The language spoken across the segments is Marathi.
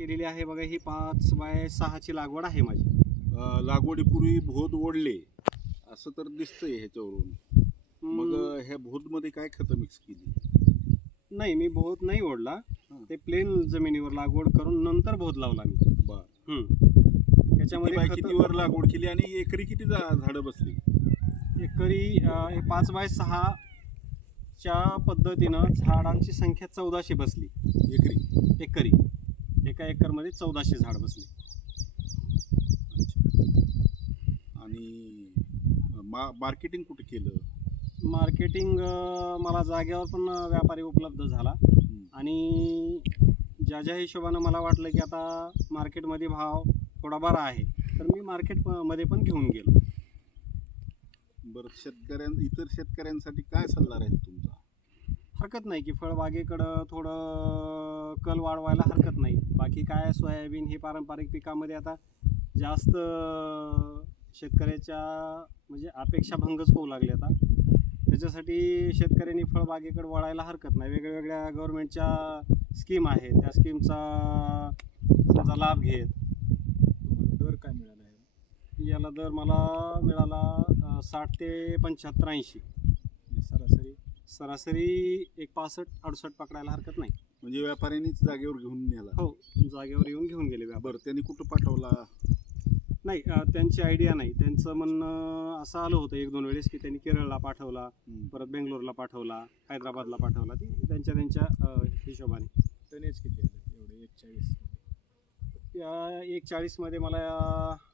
केलेली आहे बघा ही पाच बाय सहाची लागवड आहे माझी. अं, लागवडीपूर्वी भोद ओढले. असं तर दिसतंय ह्याच्यावरून. मग ह्या भोदमध्ये काय खतं मिक्स केली? नाही मी भोत नाही ओढला. हां. ते प्लेन जमिनीवर लागवड करून नंतर भोत लावला मी. बर. किती त्याच्यामध्ये बाय खतं- कितीवर लागवड केली आणि एकरी किती झा- झाडं बसली? एकरी अं, पाच बाय सहाच्या पद्धतीनं झाडांची संख्या चौदाशे बसली. एकरी. एकरी. एका एकरमध्ये चौदाशे झाड बसली. आणि मा मार्केटिंग कुठे केलं? मार्केटिंग मला जागेवर पण व्यापारी उपलब्ध झाला. आणि ज्या ज्या हिशोबानं मला वाटलं की आता मार्केटमध्ये भाव थोडा बरा आहे तर मी मार्केटमध्ये पण घेऊन गेलो. बरं शेतकऱ्यां इतर शेतकऱ्यांसाठी काय सल्ला राहील तुमचा? हरकत नाही की फळबागेकडं थोडं कल वाढवायला हरकत नाही. बाकी काय सोयाबीन हे पारंपरिक पिकामध्ये आता जास्त शेतकऱ्याच्या म्हणजे अपेक्षा भंगच होऊ लागले आता. त्याच्यासाठी शेतकऱ्यांनी फळबागेकडे वळायला हरकत नाही. वेगवेगळ्या गव्हर्नमेंटच्या स्कीम आहेत. त्या स्कीमचा समजा लाभ घेत. दर काय मिळाला आहे? याला दर मला मिळाला साठ ते पंच्याहत्तर ऐंशी. सरासरी एक पासष्ट अडुसष्ट पकडायला हरकत नाही. म्हणजे व्यापाऱ्यांनीच जागेवर घेऊन नेला. हो जागेवर येऊन घेऊन गेले व्यापार. बरं त्यांनी कुठं पाठवला? नाही अं, त्यांची आयडिया नाही. त्यांचं म्हणणं असं आलं होतं एक दोन वेळेस की त्यांनी केरळला पाठवला हम्म. परत बेंगलोरला पाठवला हैदराबादला पाठवला. ती त्यांच्या त्यांच्या अं, हिशोबाने. टनेज किती आलं एवढे एक चाळीस या एक चाळीसमध्ये मला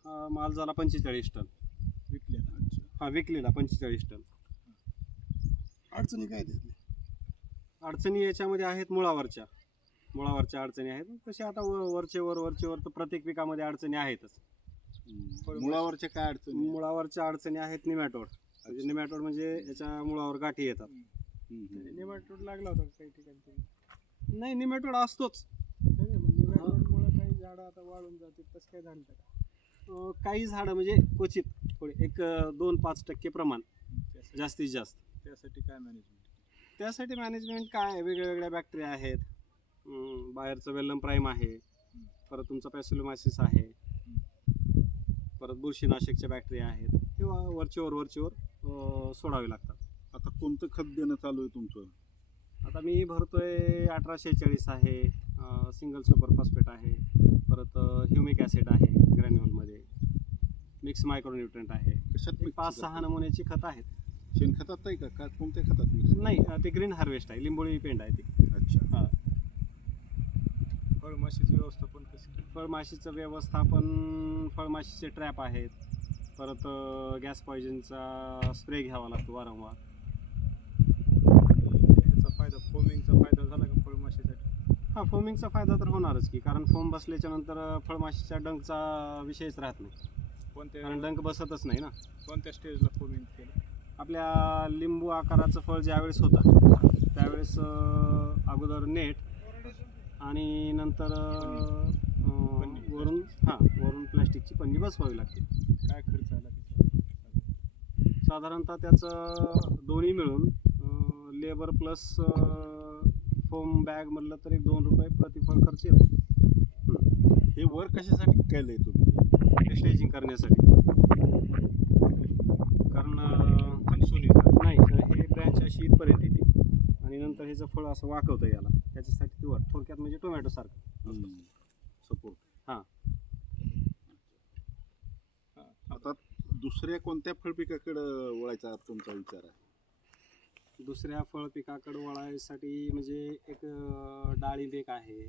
अं, माल झाला पंचेचाळीस टन. विकलेला अच्छा. हा विकलेला पंचेचाळीस टन. अडचणी काय त्यातल्या अडचणी याच्यामध्ये आहेत मुळावरच्या. मुळावरच्या अडचणी आहेत. तसे आता व- वर वरचे वर तर प्रत्येक पिकामध्ये अडचणी आहेतच. हम्म. मुळावरच्या काय अडचणी मुळावरच्या अडचणी आहेत निमॅटोड. म्हणजे निमॅटोड म्हणजे याच्या मुळावर गाठी येतात. हम्म. नेमाटोड लागला होता काही ठिकाणी तरी? नाही निमॅटोड असतोच. नाही नाही, मग नेमाटोडमुळे काही झाडं आता वाळून जाते तसं काय झालं का? अं, काही झाडं म्हणजे क्वचित थोडे एक अं, दोन पाच टक्के प्रमाण. जास्तीत जास्त. त्यासाठी काय मॅनेजमेंट त्यासाठी मॅनेजमेंट काय आहे? वेगळ्या वेगळ्या बॅक्टेरिया आहेत. अं, बाहेरचं वेल्लम प्राईम आहे. परत तुमचा पॅसिलोमायसिस आहे. परत बुरशीनाशकच्या बॅक्टेरिया आहेत. किंवा वरचेवर वरचेवर अं, सोडावे लागतात. आता कोणतं खत देणं चालू आहे तुमचं? आता मी भरतोय अठराशे चाळीस आहे. सिंगल सुपर फॉस्फेट आहे. परत ह्युमिक ॲसिड आहे ग्रॅन्युअलमध्ये मिक्स मायक्रोन्युट्रंट आहे. कशात एक mix पाच करता? सहा नमुन्याची खतं आहेत. शेणखतात आहे का? का कोणत्या खतात? नाही अं, ते ग्रीन हार्वेस्ट आहे लिंबोळी पेंड आहे ती. अच्छा. फळमाशीचं व्यवस्थापन कसं फळमाशीचं व्यवस्थापन फळमाशीचे ट्रॅप आहेत. परत गॅस पॉयझनचा स्प्रे घ्यावा लागतो वारंवार. ह्याचा फायदा फोमिंगचा फायदा झाला का फळमाशीसाठी? हा फोमिंगचा फायदा तर होणारच की कारण फोम बसल्याच्या नंतर फळमाशीच्या डंकचा विषयच राहत नाही. कोणत्या कारण डंक बसतच नाही ना. कोणत्या स्टेजला फोमिंग आपल्या लिंबू आकाराचं फळ ज्यावेळेस होतं त्यावेळेस अगोदर नेट आणि नंतर. वरून हां वरून प्लॅस्टिकची पन्नी बसवावी लागते. काय खर्च आला साधारणतः त्याचं दोन्ही मिळून लेबर प्लस फोम बॅग म्हणलं तर एक दोन रुपये प्रतिफळ खर्च येतो. हे. वर कशासाठी केलंय तुम्ही? स्टेजिंग करण्यासाठी. कारण अं, फणसुलीचा नाही हे ब्रँच अशी इथपर्यंत येते आणि नंतर ह्याचं फळ असं वाकवतं याला त्याच्यासाठी वर थोडक्यात म्हणजे टोमॅटो सारखं. सपोर्ट हां. आता दुसऱ्या कोणत्या फळपिकाकडे वळायचा तुमचा विचार आहे? दुसऱ्या फळ पिकाकडे वळायसाठी म्हणजे एक अं, डाळिंब एक आहे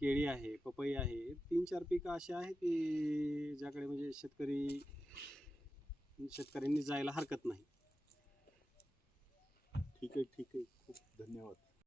केळी आहे पपई आहे तीन चार पिकं अशी आहेत की ज्याकडे म्हणजे शेतकरी शेतकऱ्यांनी जायला हरकत नाही. ठीक आहे ठीक आहे. खूप धन्यवाद.